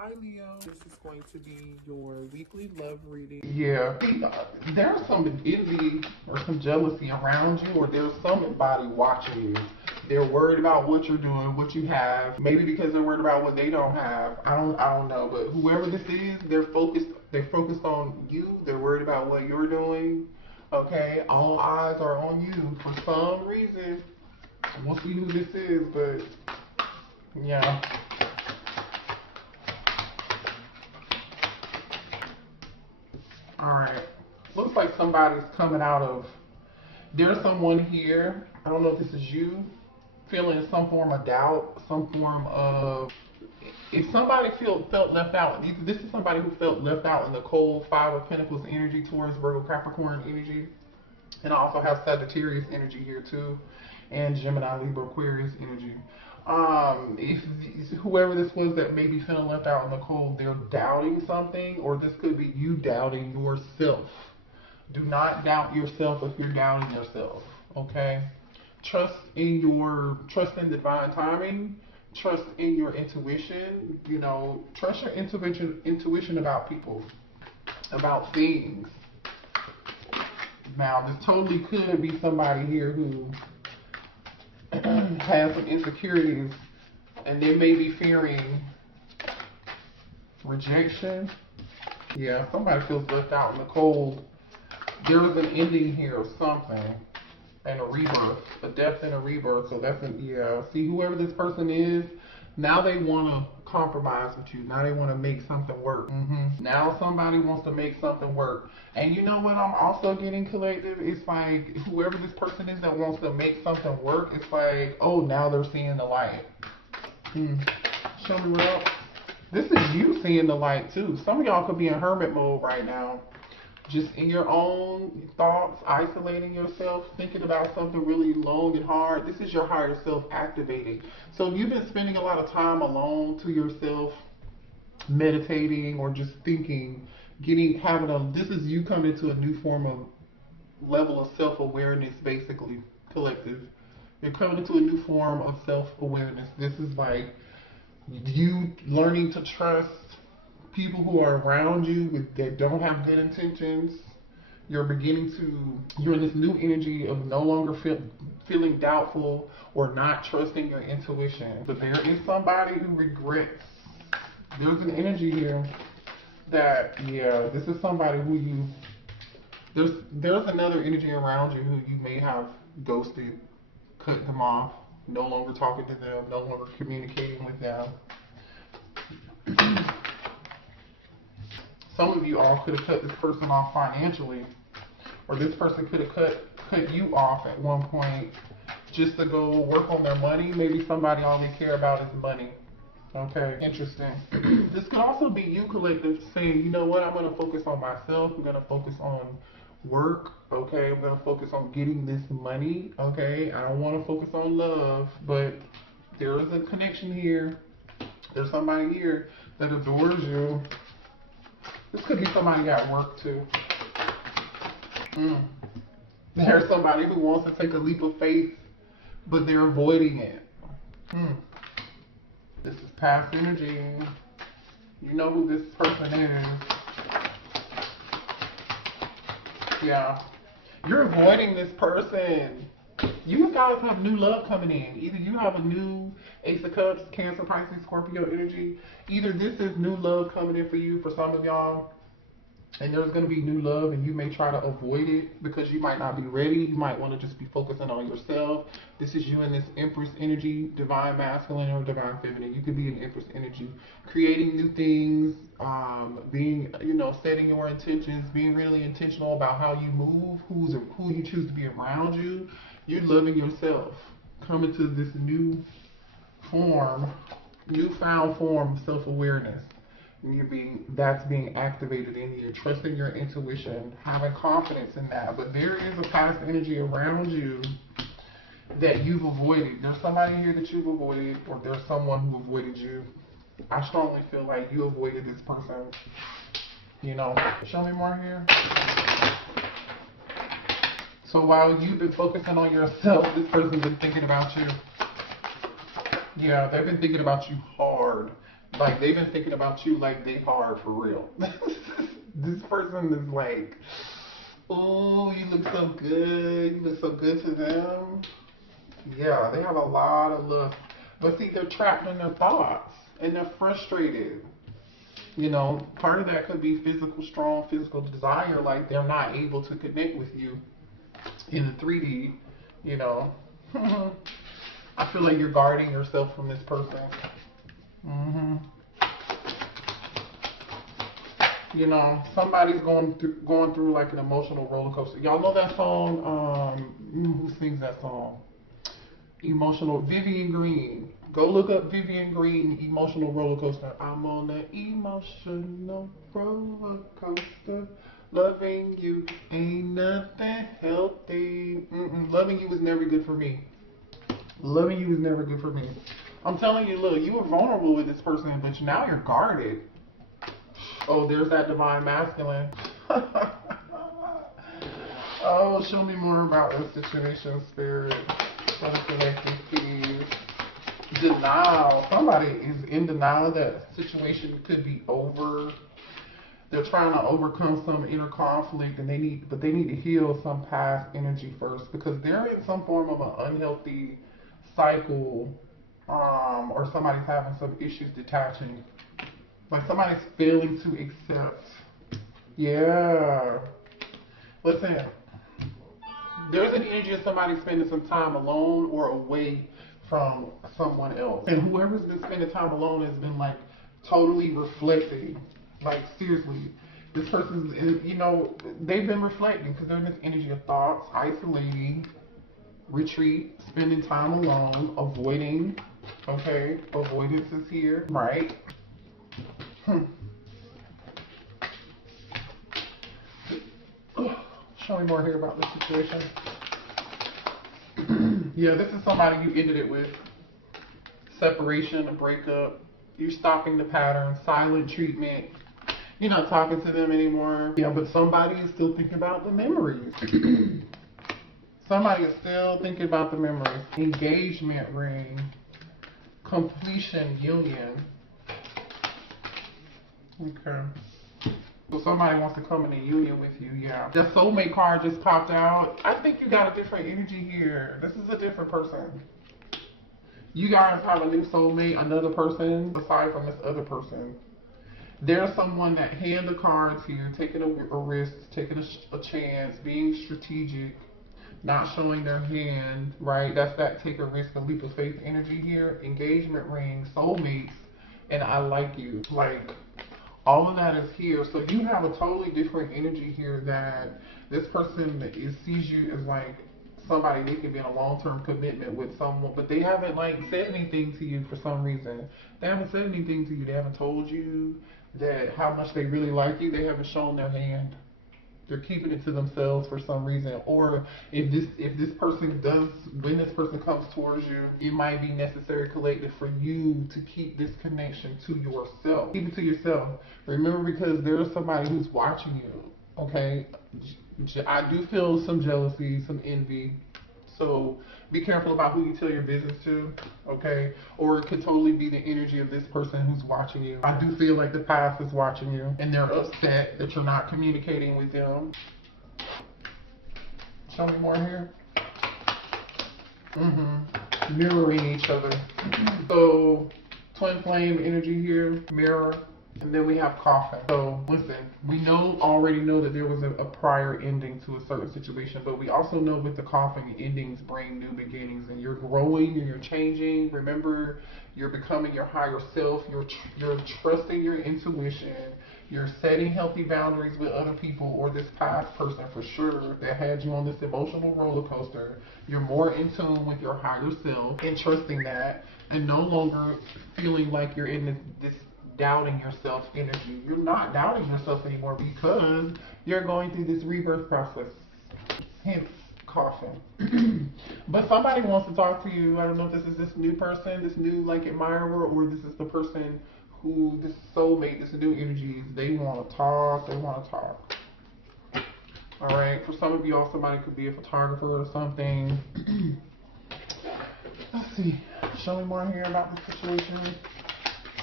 Hi Leo, this is going to be your weekly love reading. Yeah, there's some envy or some jealousy around you, or there's somebody watching you. They're worried about what you're doing, what you have. Maybe because they're worried about what they don't have. I don't know. But whoever this is, they're focused on you. They're worried about what you're doing. Okay, all eyes are on you for some reason. We'll see who this is, but yeah. Alright. Looks like somebody's coming out of. There's someone here. I don't know if this is you. Feeling some form of doubt, some form of. If somebody felt left out, this is somebody who felt left out in the cold Five of Pentacles energy, Taurus, Virgo, Capricorn energy. And I also have Sagittarius energy here too. And Gemini, Libra, Aquarius energy. If whoever this was that may be feeling left out in the cold, they're doubting something, or this could be you doubting yourself. Do not doubt yourself if you're doubting yourself, okay? Trust in divine timing. Trust in your intuition. You know, trust your intuition about people, about things. Now, this totally could be somebody here who has some insecurities, and they may be fearing rejection. Yeah, somebody feels left out in the cold. There is an ending here of something, and a rebirth, a death and a rebirth. So that's see, whoever this person is, now they want to compromise with you. Now they want to make something work. Now somebody wants to make something work. And you know what I'm also getting, collective? It's like whoever this person is that wants to make something work, it's like, oh, now they're seeing the light. Show me what else. This is you seeing the light too. Some of y'all could be in hermit mode right now. Just in your own thoughts, isolating yourself, thinking about something really long and hard. This is your higher self activating. So you've been spending a lot of time alone to yourself, meditating or just thinking, this is you coming to a new form of level of self-awareness, basically, collective. You're coming to a new form of self-awareness. This is like you learning to trust people who are around you that don't have good intentions. You're in this new energy of no longer feeling doubtful or not trusting your intuition. But there is somebody who regrets. There's an energy here that, this is somebody who there's another energy around you who you may have ghosted, cut them off, no longer talking to them, no longer communicating with them. Some of you all could have cut this person off financially, or this person could have cut you off at one point just to go work on their money. Maybe somebody all they care about is money. Okay, interesting. This could also be you, collective, saying, you know what, I'm going to focus on myself. I'm going to focus on work. Okay, I'm going to focus on getting this money. Okay, I don't want to focus on love, but there is a connection here. There's somebody here that adores you. This could be somebody at work too. There's somebody who wants to take a leap of faith, but they're avoiding it. This is past energy. You know who this person is. Yeah. You're avoiding this person. You guys have new love coming in. Either you have a new Ace of Cups, Cancer, Pisces, Scorpio energy. Either this is new love coming in for you, for some of y'all, and there's going to be new love, and you may try to avoid it because you might not be ready. You might want to just be focusing on yourself. This is you in this Empress energy, divine masculine or divine feminine. You could be in Empress energy, creating new things, being, setting your intentions, being really intentional about how you move, who you choose to be around you. You're loving yourself, coming to this newfound form of self-awareness. That's being activated in you, trusting your intuition, having confidence in that. But there is a past energy around you that you've avoided. There's somebody here that you've avoided, or there's someone who avoided you. I strongly feel like you avoided this person. Show me more here. So while you've been focusing on yourself, this person's been thinking about you. Yeah, they've been thinking about you hard. Like, they've been thinking about you like they hard for real. This person is like, oh, you look so good. You look so good to them. Yeah, they have a lot of love. But see, they're trapped in their thoughts and they're frustrated. You know, part of that could be strong physical desire. Like, they're not able to connect with you in the 3D, you know. I feel like you're guarding yourself from this person. You know, somebody's going through like an emotional roller coaster. Y'all know that song? Who sings that song? Emotional, Vivian Green. Go look up Vivian Green, Emotional Roller Coaster. I'm on an emotional roller coaster. Loving you ain't nothing healthy. Loving you was never good for me. Loving you was never good for me. I'm telling you, look, you were vulnerable with this person, but now you're guarded. Oh, there's that divine masculine. Oh, show me more about this situation, spirit. Denial. Somebody is in denial that situation could be over. They're trying to overcome some inner conflict, and they need to heal some past energy first, because they're in some form of an unhealthy cycle, or somebody's having some issues detaching. Like, somebody's failing to accept. Yeah. Listen, there's an energy of somebody spending some time alone or away from someone else. And whoever's been spending time alone has been like totally reflecting. Like, seriously, this person's, you know, they've been reflecting because they're in this energy of thoughts, isolating, retreat, spending time alone, avoiding. Okay, avoidance is here, right? Show me more here about this situation. Yeah, this is somebody you ended it with. Separation, a breakup. You're stopping the pattern, silent treatment. You're not talking to them anymore. Yeah, but somebody is still thinking about the memories. Somebody is still thinking about the memories. Engagement ring. Completion, union. Okay. So somebody wants to come in a union with you, yeah. The soulmate card just popped out. I think you got a different energy here. This is a different person. You guys have a new soulmate, another person, aside from this other person. There's someone that hand the cards here, taking a risk, taking a chance, being strategic, not showing their hand, right? That's that take a risk, a leap of faith energy here. Engagement ring, soulmates, and I like you. Like, all of that is here. So you have a totally different energy here, that this person sees you as like somebody they can be in a long-term commitment with someone, but they haven't like said anything to you for some reason. They haven't said anything to you. They haven't told you that how much they really like you. They haven't shown their hand. They're keeping it to themselves for some reason. Or if this person does, when this person comes towards you, it might be necessary collective for you to keep this connection to yourself. Keep it to yourself. Remember, because there's somebody who's watching you. Okay, I do feel some jealousy, some envy. So be careful about who you tell your business to, okay? Or it could totally be the energy of this person who's watching you. I do feel like the past is watching you, and they're upset that you're not communicating with them. Show me more here. Mirroring each other. So twin flame energy here, mirror. And then we have coffin. So listen, we already know that there was a prior ending to a certain situation, but we also know with the coffin, endings bring new beginnings, and you're growing and you're changing. Remember, you're becoming your higher self. You're trusting your intuition. You're setting healthy boundaries with other people or this past person for sure that had you on this emotional roller coaster. You're more in tune with your higher self and trusting that, and no longer feeling like you're in this doubting yourself energy. You're not doubting yourself anymore because you're going through this rebirth process. Hence, coffin. But somebody wants to talk to you. I don't know if this is this new person, this new like admirer, or this is the person who, this soulmate, this new energies. They want to talk. They want to talk. All right. For some of y'all, somebody could be a photographer or something. Let's see. Show me more here about the situation.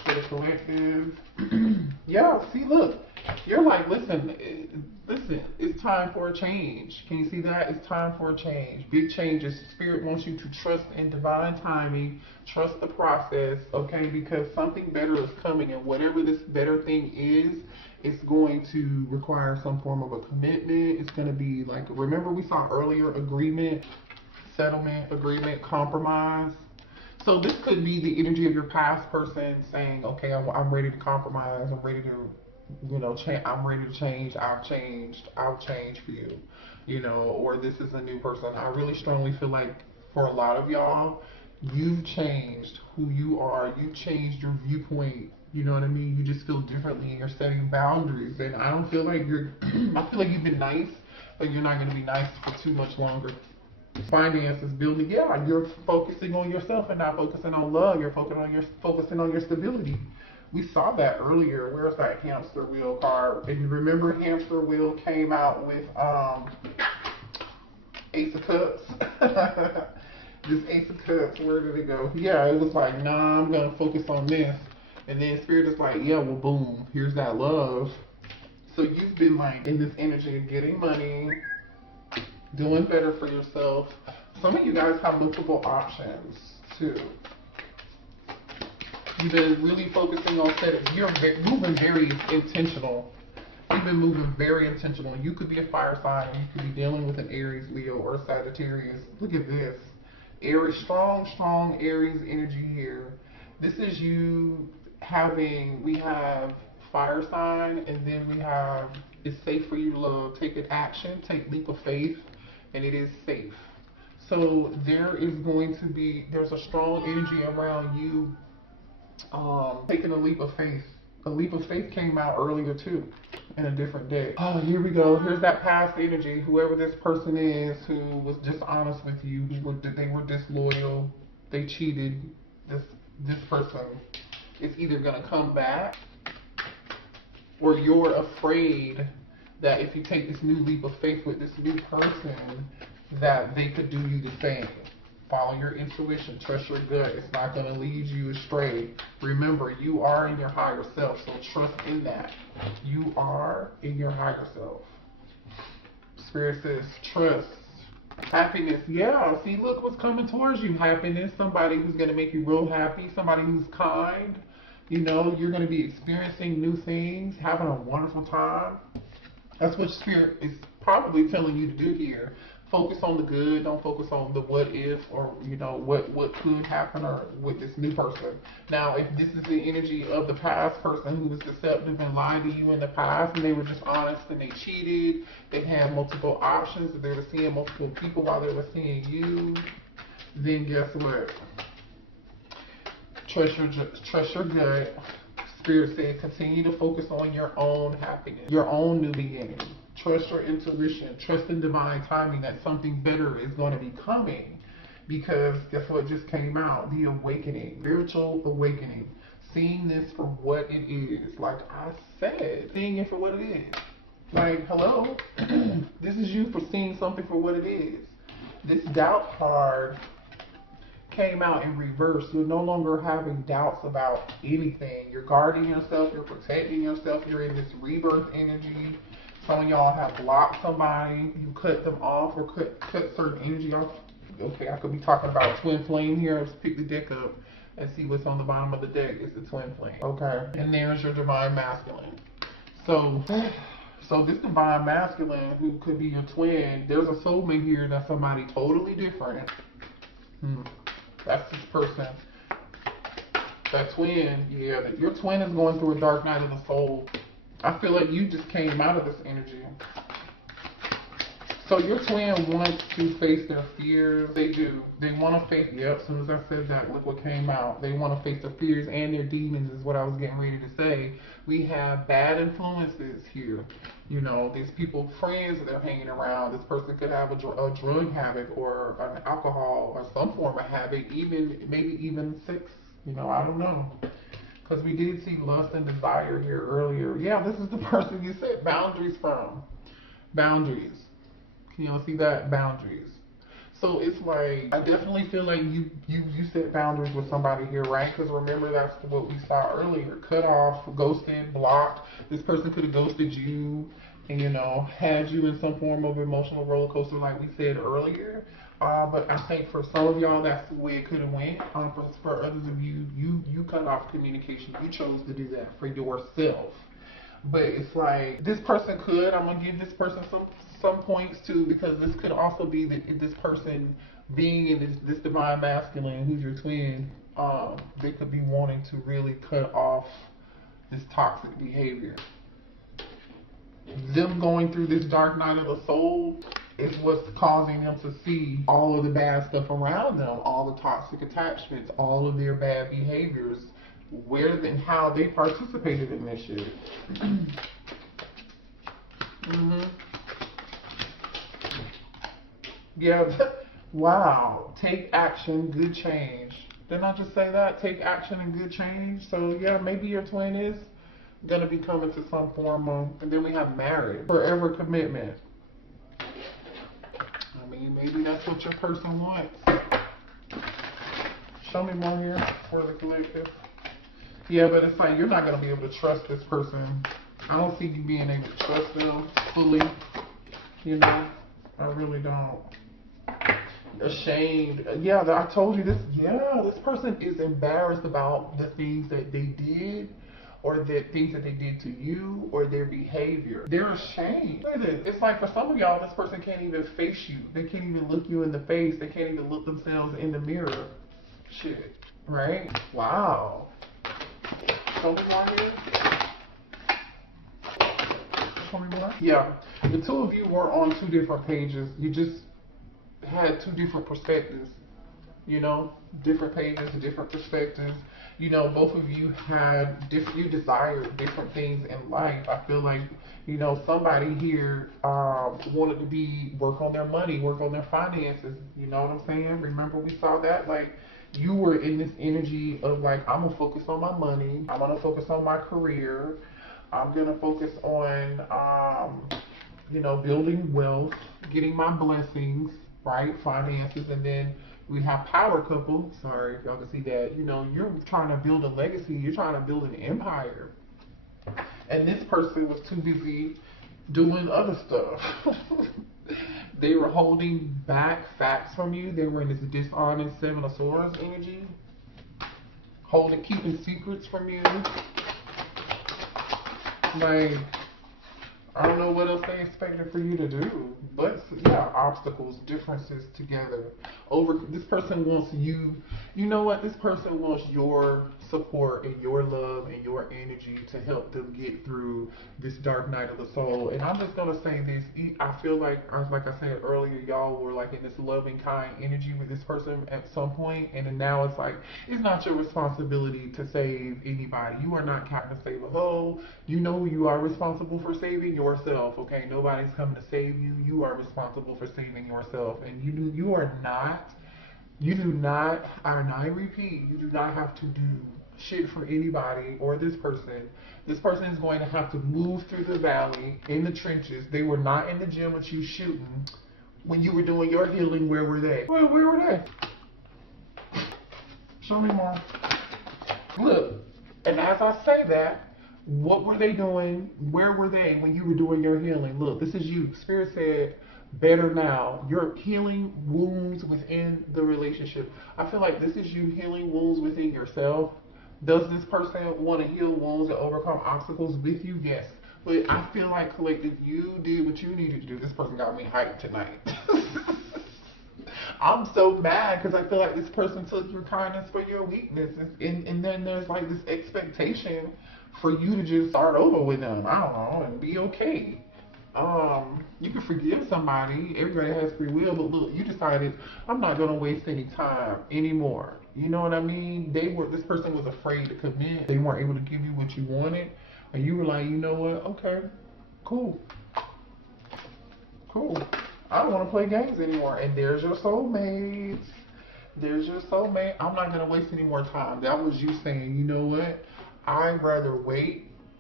for the collective. Yeah, see, look. You're like, listen, it's time for a change. Can you see that? It's time for a change. Big changes. Spirit wants you to trust in divine timing. Trust the process, okay? Because something better is coming, and whatever this better thing is, it's going to require some form of a commitment. It's going to be like, remember we saw earlier, agreement, settlement, agreement, compromise. So this could be the energy of your past person saying, okay, I'm ready to compromise. I'm ready to, I'm ready to change. I've changed. I'll change for you, or this is a new person. I really strongly feel like for a lot of y'all, you've changed who you are. You've changed your viewpoint. You know what I mean? You just feel differently and you're setting boundaries. And I don't feel like I feel like you've been nice, but you're not going to be nice for too much longer. Finances, building, yeah, you're focusing on yourself and not focusing on love. You're focusing on your stability. We saw that earlier. Where's that hamster wheel card? And you remember hamster wheel came out with Ace of Cups. This Ace of Cups, where did it go? Yeah, it was like, nah, I'm gonna focus on this. And then Spirit is like, yeah, well, boom, here's that love. So you've been like in this energy of getting money, doing better for yourself. Some of you guys have multiple options too. You've been really focusing on setting. You're moving very intentional. You've been moving very intentional. You could be a fire sign. You could be dealing with an Aries, Leo, or Sagittarius. Look at this. Aries, strong Aries energy here. This is you we have fire sign, and then we have it's safe for you to love. Take an action, take leap of faith, and it is safe. So there's a strong energy around you taking a leap of faith. A leap of faith came out earlier too, in a different day. Oh, here we go. Here's that past energy. Whoever this person is who was dishonest with you, they were disloyal, they cheated. This person is either gonna come back, or you're afraid that if you take this new leap of faith with this new person, that they could do you the same. Follow your intuition, trust your gut. It's not going to lead you astray. Remember, you are in your higher self, so trust in that. You are in your higher self. Spirit says, trust. Happiness, yeah. See, look what's coming towards you. Happiness, somebody who's going to make you real happy, somebody who's kind. You're going to be experiencing new things, having a wonderful time. That's what Spirit is probably telling you to do here. Focus on the good, don't focus on the what if, or what could happen, or with this new person. Now, if this is the energy of the past person who was deceptive and lied to you in the past, and they were dishonest and they cheated, they had multiple options, they were seeing multiple people while they were seeing you, then guess what? Trust your gut. Spirit said, continue to focus on your own happiness, your own new beginning. Trust your intuition. Trust in divine timing that something better is going to be coming. Because guess what just came out? The awakening. Spiritual awakening. Seeing this for what it is. Like I said, seeing it for what it is. Like, hello? This is you for seeing something for what it is. This doubt card came out in reverse. You're no longer having doubts about anything. You're guarding yourself. You're protecting yourself. You're in this rebirth energy. Some of y'all have blocked somebody. You cut them off, or cut certain energy off. Okay, I could be talking about twin flame here. Let's pick the deck up and see what's on the bottom of the deck. It's the twin flame. Okay, and there's your divine masculine. So this divine masculine, who could be your twin, there's a soulmate here that's somebody totally different. That's this person. That twin, yeah, your twin is going through a dark night of the soul. I feel like you just came out of this energy. So your twin wants to face their fears. They do. They want to face, yep, as soon as I said that, look what came out. They want to face their fears and their demons is what I was getting ready to say. We have bad influences here. These people, friends that they're hanging around. This person could have a drug habit, or an alcohol, or some form of habit, maybe even sex. I don't know. Because we did see lust and desire here earlier. Yeah, this is the person you set boundaries from. Boundaries. Can y'all see that? Boundaries. So it's like, I definitely feel like you set boundaries with somebody here, right? Because remember, that's what we saw earlier. Cut off, ghosted, blocked. This person could have ghosted you and, you know, had you in some form of emotional roller coaster like we said earlier. But I think for some of y'all, that's the way it could have went. But for others of you, you cut off communication. You chose to do that for yourself. But it's like, this person could, I'm gonna give this person some points too, because this could also be that this person being in this divine masculine who's your twin, they could be wanting to really cut off this toxic behavior. Them going through this dark night of the soul is what's causing them to see all of the bad stuff around them, all the toxic attachments, all of their bad behaviors, where and how they participated in this shit. Yeah. Wow. Take action, good change. Didn't I just say that? Take action and good change. So yeah, maybe your twin is gonna be coming to some form of, and then we have marriage, forever commitment. I mean, maybe that's what your person wants. Show me more here for the collective. Yeah, but it's like, you're not gonna be able to trust this person. I don't see you being able to trust them fully. You know, I really don't. Ashamed. Yeah, I told you this. Yeah, this person is embarrassed about the things that they did, or the things that they did to you, or their behavior. They're ashamed. Look at this. It's like, for some of y'all, this person can't even face you. They can't even look you in the face. They can't even look themselves in the mirror. Shit. Right? Wow. Show me more here. Show me more. Yeah. The two of you were on two different pages. You just had two different perspectives, you know, different pages, different perspectives. You know, both of you had you desired different things in life. I feel like, you know, somebody here wanted to work on their money, work on their finances. You know what I'm saying? Remember we saw that? Like, you were in this energy of like, I'm gonna focus on my money, I'm gonna focus on my career, I'm gonna focus on you know, building wealth, getting my blessings, right? Finances. And then we have power couple. Sorry if y'all can see that. You know, you're trying to build a legacy. You're trying to build an empire. And this person was too busy doing other stuff. They were holding back facts from you. They were in this dishonest Seven of Swords energy. Keeping secrets from you. Like, I don't know what else they expected for you to do, but yeah, obstacles, differences together. This person wants you, you know what, this person wants your support and your love and your energy to help them get through this dark night of the soul. And I'm just going to say this, I feel like I said earlier, y'all were like in this loving, kind energy with this person at some point, and then now it's like, it's not your responsibility to save anybody. You are not Captain Save a Ho. You know you are responsible for saving yourself, okay? Nobody's coming to save you. You are responsible for saving yourself. And you are not, and I repeat, you do not have to do shit for anybody or this person. This person is going to have to move through the valley, in the trenches. They were not in the gym with you shooting. When you were doing your healing, where were they? Where were they? Show me more. Look, and as I say that, what were they doing? Where were they when you were doing your healing? Look, this is you. Spirit said, better now. You're healing wounds within the relationship. I feel like this is you healing wounds within yourself. Does this person want to heal wounds and overcome obstacles with you? Yes. But I feel like, collective, you did what you needed to do. This person got me hyped tonight. I'm so mad because I feel like this person took your kindness for your weakness. And then there's like this expectation for you to just start over with them. I don't know, and be okay. You can forgive somebody. Everybody has free will, but look, you decided, I'm not gonna waste any time anymore. You know what I mean? This person was afraid to commit. They weren't able to give you what you wanted, and you were like, you know what? Okay, cool. I don't want to play games anymore. And there's your soulmate. There's your soulmate. I'm not gonna waste any more time. That was you saying, you know what? I'd rather wait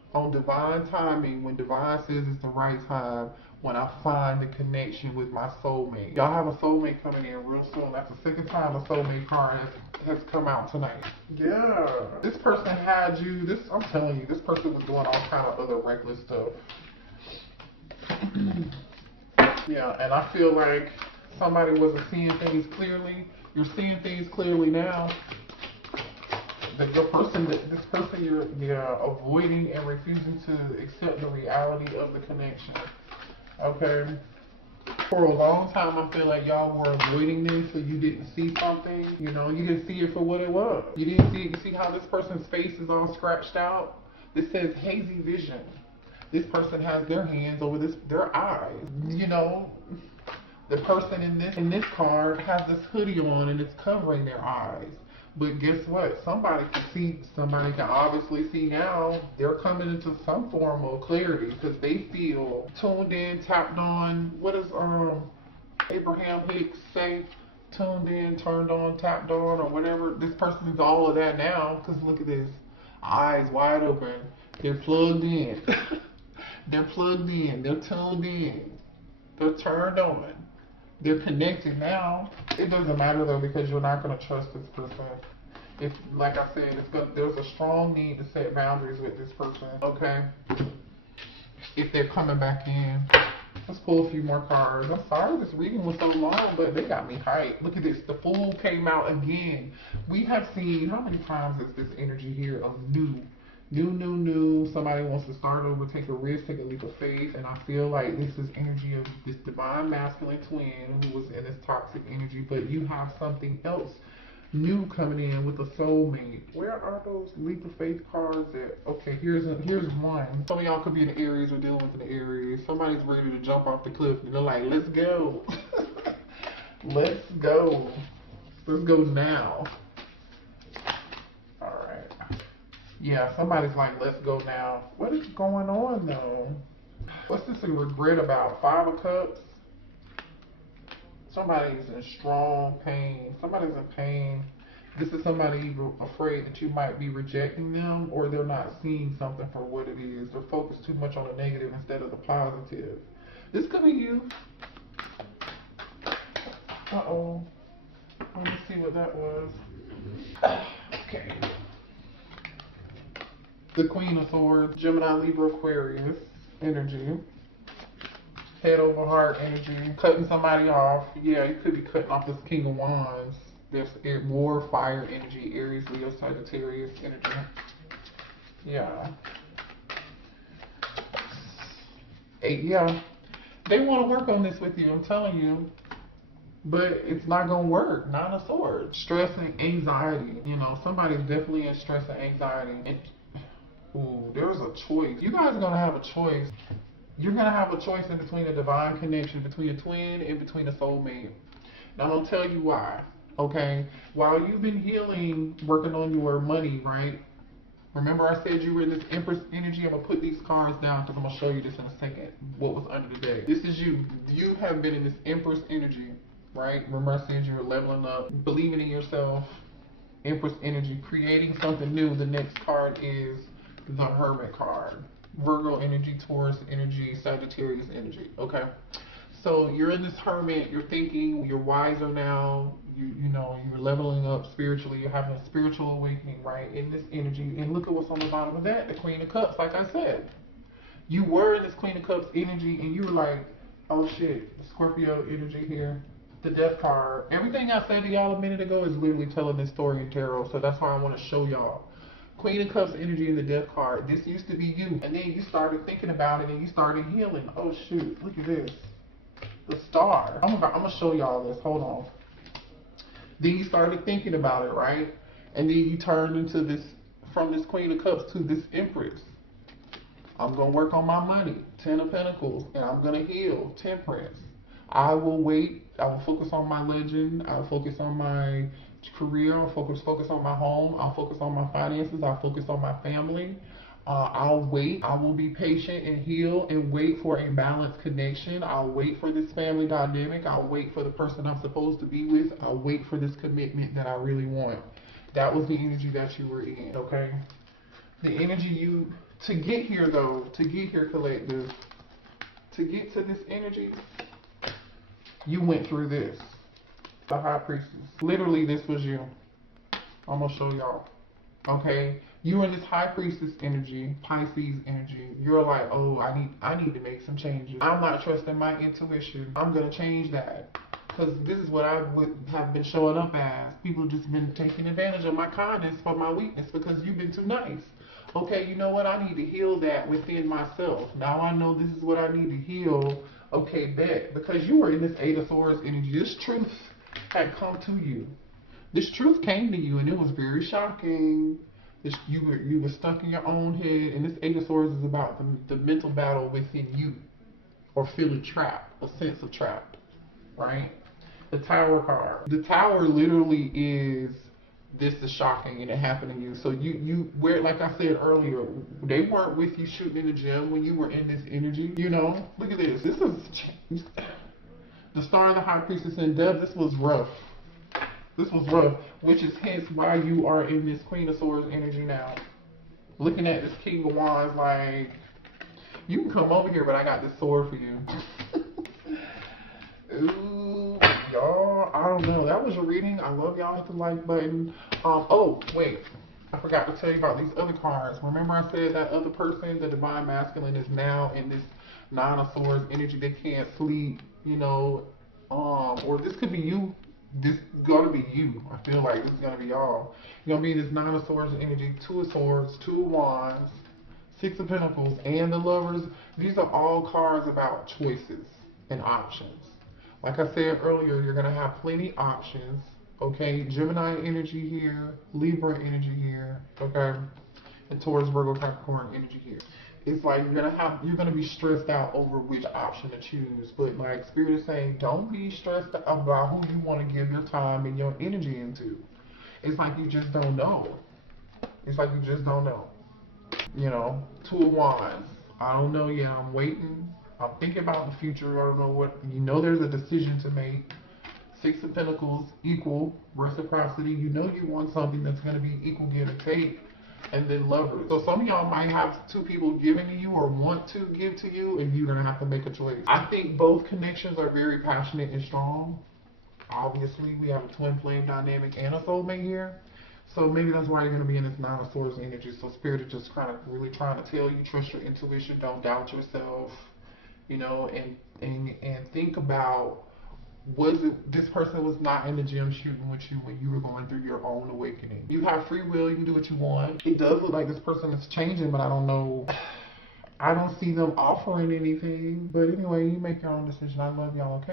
On divine timing, when divine says it's the right time, when I find the connection with my soulmate. Y'all have a soulmate coming in real soon. That's the second time a soulmate card has come out tonight. Yeah. This person had you, I'm telling you, this person was doing all kind of other reckless stuff. Yeah, and I feel like somebody wasn't seeing things clearly. You're seeing things clearly now. This person you're avoiding and refusing to accept the reality of the connection. Okay? For a long time, I feel like y'all were avoiding this, so you didn't see something. You know, you didn't see it for what it was. You didn't see it. You see how this person's face is all scratched out? This says hazy vision. This person has their hands over their eyes. You know, the person in this card has this hoodie on and it's covering their eyes. But guess what? Somebody can obviously see now. They're coming into some form of clarity because they feel tuned in, tapped on. What does Abraham Hicks say? Tuned in, turned on, tapped on, or whatever. This person is all of that now because look at this. Eyes wide open. They're plugged in. They're plugged in. They're tuned in. They're turned on. They're connected now. It doesn't matter though because you're not going to trust this person. If, like I said, there's a strong need to set boundaries with this person. Okay. If they're coming back in. Let's pull a few more cards. I'm sorry this reading was so long, but they got me hyped. Look at this. The Fool came out again. We have seen, how many times is this energy here of new? Somebody wants to start over, take a risk, take a leap of faith. And I feel like this is energy of this divine masculine twin who was in this toxic energy. But you have something else new coming in with a soulmate. Where are those leap of faith cards at? Okay, here's one. Some of y'all could be in the Aries or dealing with an Aries. Somebody's ready to jump off the cliff and they're like, let's go. Let's go. Let's go now. Yeah, somebody's like, let's go now. What is going on, though? What's this a regret about? 5 of Cups? Somebody's in strong pain. Somebody's in pain. This is somebody afraid that you might be rejecting them or they're not seeing something for what it is. They're focused too much on the negative instead of the positive. This could be you. Uh-oh. Let me see what that was. Okay. The Queen of Swords, Gemini, Libra, Aquarius energy. Head over heart energy. Cutting somebody off. Yeah, you could be cutting off this King of Wands. There's war, fire energy, Aries, Leo, Sagittarius energy. Yeah. Yeah. They want to work on this with you, I'm telling you. But it's not going to work. 9 of Swords. Stress and anxiety. You know, somebody's definitely in stress and anxiety. Ooh, there's a choice. You guys are going to have a choice. You're going to have a choice in between a divine connection, between a twin and between a soulmate. Now, I'm going to tell you why, okay? While you've been healing, working on your money, right? Remember I said you were in this Empress energy? I'm going to put these cards down because I'm going to show you this in a second, what was under the deck. This is you. You have been in this Empress energy, right? Remember I said you were leveling up, believing in yourself, Empress energy, creating something new. The next card is the Hermit card. Virgo energy, Taurus energy, Sagittarius energy. Okay, so you're in this Hermit. You're thinking. You're wiser now. You know you're leveling up spiritually. You're having a spiritual awakening, right? In this energy. And look at what's on the bottom of that. The Queen of Cups. Like I said, you were in this Queen of Cups energy, and you were like, oh shit, Scorpio energy here. The Death card. Everything I said to y'all a minute ago is literally telling this story in tarot. So that's why I want to show y'all. Queen of Cups energy in the Death card. This used to be you. And then you started thinking about it and you started healing. Oh shoot, look at this. The Star. I'm gonna show y'all this. Hold on. Then you started thinking about it, right? And then you turned into this, from this Queen of Cups to this Empress. I'm gonna work on my money. 10 of Pentacles. And I'm gonna heal. Temperance. I will wait. I will focus on my legend. I'll focus on my career. I'll focus on my home. I'll focus on my finances. I'll focus on my family. I'll wait. I will be patient and heal and wait for a balanced connection. I'll wait for this family dynamic. I'll wait for the person I'm supposed to be with. I'll wait for this commitment that I really want. That was the energy that you were in, okay? The energy To get here though, to get here, collective, to get to this energy, you went through this. The High Priestess. Literally, this was you. I'm gonna show y'all. Okay? You in this High Priestess energy, Pisces energy. You're like, oh, I need to make some changes. I'm not trusting my intuition. I'm gonna change that. Because this is what I would have been showing up as. People just been taking advantage of my kindness for my weakness because you've been too nice. Okay, you know what? I need to heal that within myself. Now I know this is what I need to heal. Okay, bet. Because you were in this Eight of Swords energy. This truth had come to you. This truth came to you, and it was very shocking. You were stuck in your own head, and this Eight of Swords is about the mental battle within you, or feeling trapped, a sense of trapped, right? The Tower card. The Tower literally is, this is shocking, and it happened to you. So you where, like I said earlier, they weren't with you shooting in the gym when you were in this energy. You know, look at this. This is the Star of the High Priestess in depth. This was rough. This was rough, which is hence why you are in this Queen of Swords energy now. Looking at this King of Wands, like, you can come over here, but I got this sword for you. Ooh, y'all, I don't know. That was your reading. I love y'all. Hit the like button. Oh, wait. I forgot to tell you about these other cards. Remember I said that other person, the Divine Masculine, is now in this Nine of Swords energy. They can't sleep, you know, or this could be you. This is gonna be you. I feel like this is gonna be y'all. You're gonna be in this Nine of Swords energy, Two of Swords, Two of Wands, Six of Pentacles, and the Lovers. These are all cards about choices and options. Like I said earlier, you're gonna have plenty options. Okay, Gemini energy here, Libra energy here, okay, and Taurus, Virgo, Capricorn energy here. It's like you're gonna be stressed out over which option to choose. But like Spirit is saying, don't be stressed about who you want to give your time and your energy into. It's like you just don't know. It's like you just don't know. You know, Two of Wands. I don't know yet. I'm waiting. I'm thinking about the future. I don't know what. You know, there's a decision to make. Six of Pentacles, equal reciprocity. You know you want something that's gonna be equal give and take. And then Lovers. So some of y'all might have two people giving to you or want to give to you, and you're going to have to make a choice. I think both connections are very passionate and strong. Obviously, we have a twin flame dynamic and a soulmate here. So maybe that's why you're going to be in this Nine of Swords energy. So Spirit is just kind of really trying to tell you, trust your intuition, don't doubt yourself, you know, and think about, this person was not in the gym shooting with you when you were going through your own awakening. You have free will, you can do what you want. It does look like this person is changing, but I don't know. I don't see them offering anything. But anyway, you make your own decision. I love y'all, okay?